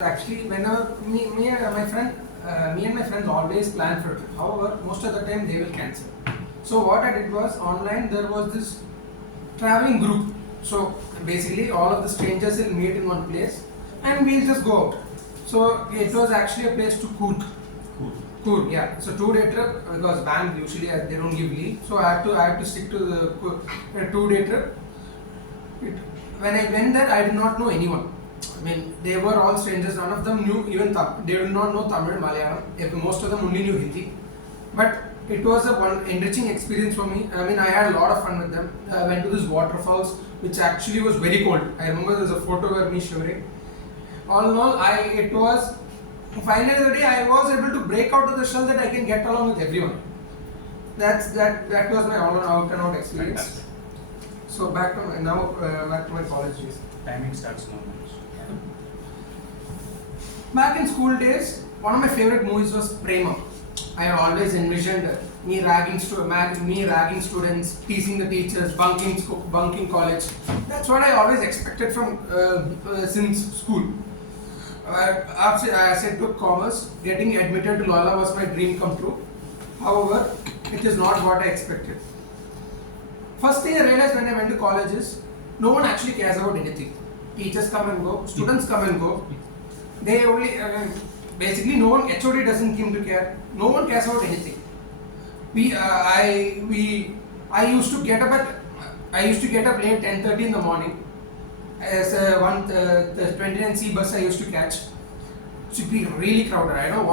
Actually, whenever me and my friend, me and my friends always plan for it. However, most of the time they will cancel. So what I did was online. There was this traveling group. So basically, all of the strangers will meet in one place, and we'll just go out. So it was actually a place to Coorg. Cool. Coorg, yeah. So 2 day trip because bank usually they don't give leave. So I had to stick to the 2 day trip. When I went there, I did not know anyone. I mean, they were all strangers. None of them knew even they did not know Tamil, Malayalam. Most of them only knew Hindi. But it was a one enriching experience for me. I mean, I had a lot of fun with them. I went to this waterfalls, which actually was very cold. I remember there's a photo where me shivering. All in all, it was finally the day I was able to break out of the shell that I can get along with everyone. That was my out and out experience. Fantastic. So back to my college days. Timing starts now. Back in school days, one of my favorite movies was Prema. I always envisioned me ragging students, teasing the teachers, bunking college. That's what I always expected from since school. After as I took commerce, getting admitted to Loyola was my dream come true. However, it is not what I expected. First thing I realized when I went to college is no one actually cares about anything. Teachers come and go, students come and go. They only basically no one HOD doesn't seem to care. No one cares about anything. I used to get up late 10:30 in the morning. As the 29C bus I used to catch. It should be really crowded. I don't know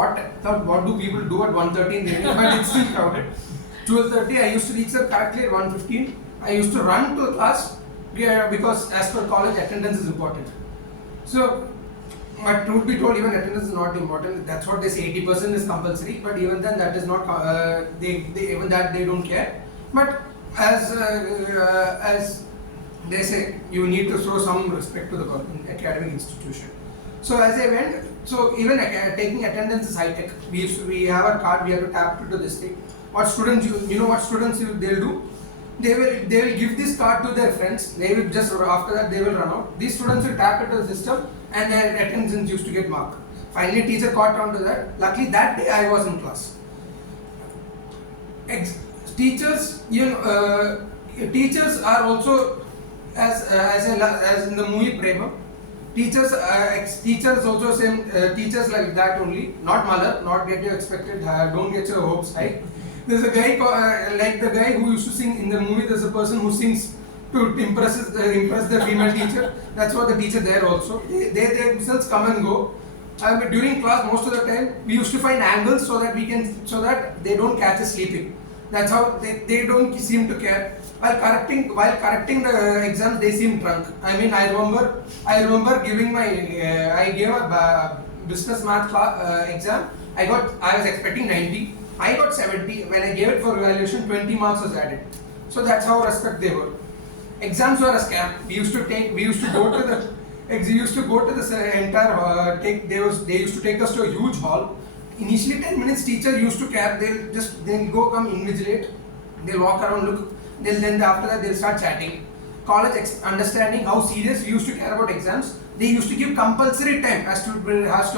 what do people do at 1:30 in the evening, but it's still crowded. 12:30 I used to reach there correctly at 1:15. I used to run to the class because as per college attendance is important. So, but truth be told, even attendance is not important. That's what they say. 80% is compulsory, but even then, that is not. Even that they don't care. But as they say, you need to show some respect to the academic institution. So as I went, so even taking attendance is high tech. We have a card. We have to tap into this thing. What students you know what students they'll do? They will give this card to their friends. They will just after that they will run out. These students will tap into the system and their attendance used to get marked. Finally, teacher caught on to that. Luckily, that day I was in class. Teachers, teachers are also as in the movie Prema. Teachers also same teachers like that only. Not mother, not get your expected. Don't get your hopes high. There's a guy like the guy who used to sing in the movie. There's a person who sings to impress the female teacher. That's what the teacher there also. They themselves come and go. During class, most of the time we used to find angles so that they don't catch us sleeping. That's how they don't seem to care. While correcting the exams, they seem drunk. I mean, I remember giving I gave a business math exam. I was expecting 90. I got 70. When I gave it for evaluation, 20 marks was added. So that's how respect they were. Exams were a scam. We used to go to the entire they used to take us to a huge hall. Initially 10 minutes teacher used to care. They'll go come invigilate. They'll walk around, look. Then after that they'll start chatting. College understanding how serious we used to care about exams. They used to give compulsory time as to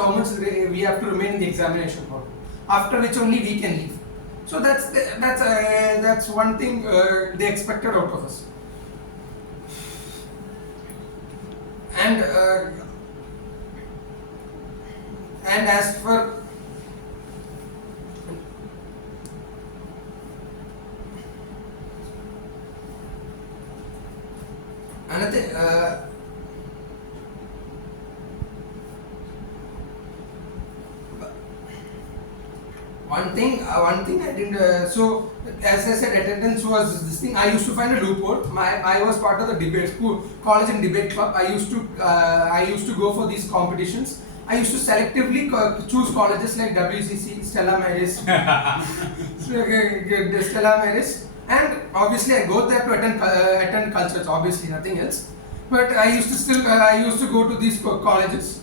how much we have to remain in the examination hall. After which only we can leave. So that's one thing they expected out of us. And as for another one thing I didn't. So as I said, attendance was this thing. I used to find a loophole. I was part of the debate college and debate club. I used to go for these competitions. I used to selectively choose colleges like WCC, Stella Maris, Stella Maris, and obviously I go there to attend cultures. Obviously nothing else. But I used to go to these colleges.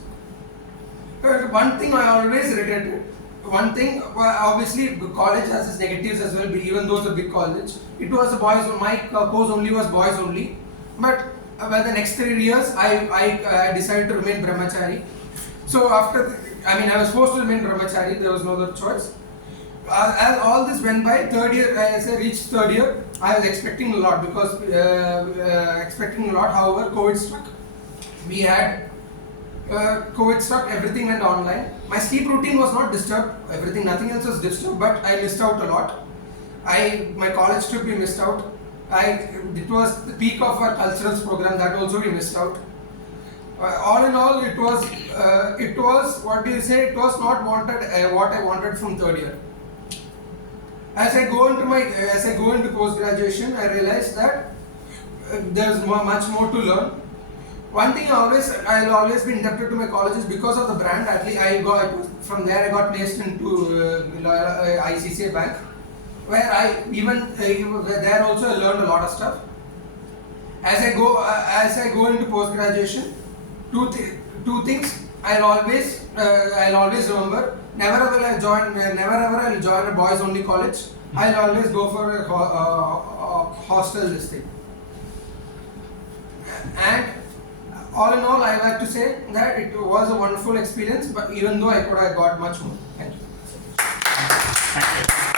One thing I always regretted. One thing, obviously, college has its negatives as well. Even though it's a big college, it was a boys. My course only was boys only. But Well, the next 3 years, I decided to remain brahmachari. So after, I was forced to remain brahmachari. There was no other choice. As all this went by, third year, as I reached third year, I was expecting a lot because expecting a lot. However, COVID struck. We had COVID struck. Everything went online. My sleep routine was not disturbed. Nothing else was disturbed. But I missed out a lot. My college trip we missed out. It was the peak of our culturals program. That also we missed out. All in all, it was what do you say? It was not wanted what I wanted from third year. As I go into post graduation, I realized that there's much more to learn. One thing I'll always be indebted to my colleges because of the brand. At least from there I got placed into ICCI Bank, where there also I learned a lot of stuff. As I go into post graduation, two things I'll always remember. Never ever I'll join a boys only college. I'll always go for a hostel this thing. And all in all, I like to say that it was a wonderful experience. But even though I could have got much more. Thank you. Thank you.